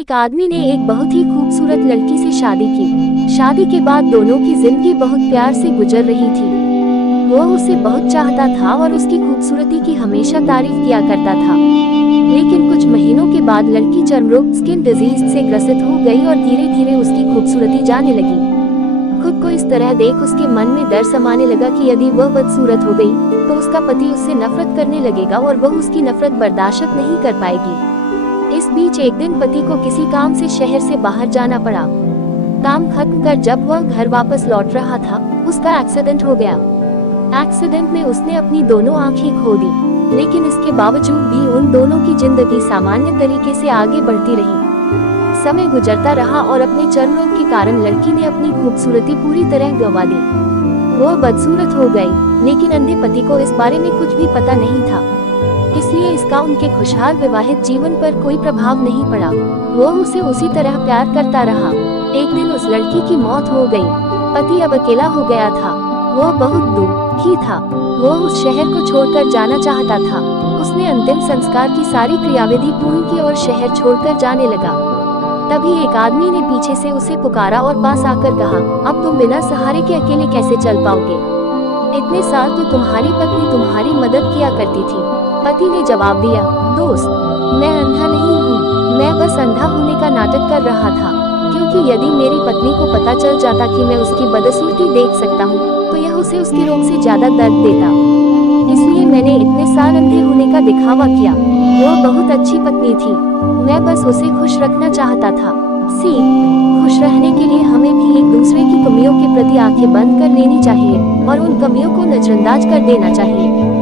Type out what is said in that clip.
एक आदमी ने एक बहुत ही खूबसूरत लड़की से शादी की। शादी के बाद दोनों की जिंदगी बहुत प्यार से गुजर रही थी। वो उसे बहुत चाहता था और उसकी खूबसूरती की हमेशा तारीफ किया करता था। लेकिन कुछ महीनों के बाद लड़की चर्मरोग स्किन डिजीज से ग्रसित हो गई और धीरे धीरे उसकी खूबसूरती जाने लगी। खुद को इस तरह देख उसके मन में डर समाने लगा कि यदि वह बदसूरत हो गई तो उसका पति उससे नफरत करने लगेगा और वह उसकी नफरत बर्दाश्त नहीं कर पाएगी। इस बीच एक दिन पति को किसी काम से शहर से बाहर जाना पड़ा। काम खत्म कर जब वह घर वापस लौट रहा था, उसका एक्सीडेंट हो गया। एक्सीडेंट में उसने अपनी दोनों आंखें खो दी, लेकिन इसके बावजूद भी उन दोनों की जिंदगी सामान्य तरीके से आगे बढ़ती रही। समय गुजरता रहा और अपने चर्म रोग के कारण लड़की ने अपनी खूबसूरती पूरी तरह गंवा दी। वह बदसूरत हो गई, लेकिन अंधे पति को इस बारे में कुछ भी पता नहीं था, इसलिए इसका उनके खुशहाल विवाहित जीवन पर कोई प्रभाव नहीं पड़ा। वह उसे उसी तरह प्यार करता रहा। एक दिन उस लड़की की मौत हो गई। पति अब अकेला हो गया था। वह बहुत दुखी था। वह उस शहर को छोड़कर जाना चाहता था। उसने अंतिम संस्कार की सारी क्रियाविधि पूर्ण की और शहर छोड़कर जाने लगा। तभी एक आदमी ने पीछे से उसे पुकारा और पास आकर कहा, अब तुम बिना सहारे के अकेले कैसे चल पाओगे? इतने साल तो तुम्हारी पत्नी तुम्हारी मदद किया करती थी। पति ने जवाब दिया, दोस्त, मैं अंधा नहीं हूँ, मैं बस अंधा होने का नाटक कर रहा था, क्योंकि यदि मेरी पत्नी को पता चल जाता कि मैं उसकी बदसूरती देख सकता हूँ तो यह उसे उसके रोग से ज्यादा दर्द देता। इसलिए मैंने इतने साल अंधे होने का दिखावा किया। वह बहुत अच्छी पत्नी थी, मैं बस उसे खुश रखना चाहता था। खुश रहने के लिए हमें भी एक दूसरे की कमियों के प्रति आंखें बंद कर लेनी चाहिए और उन कमियों को नजरअंदाज कर देना चाहिए।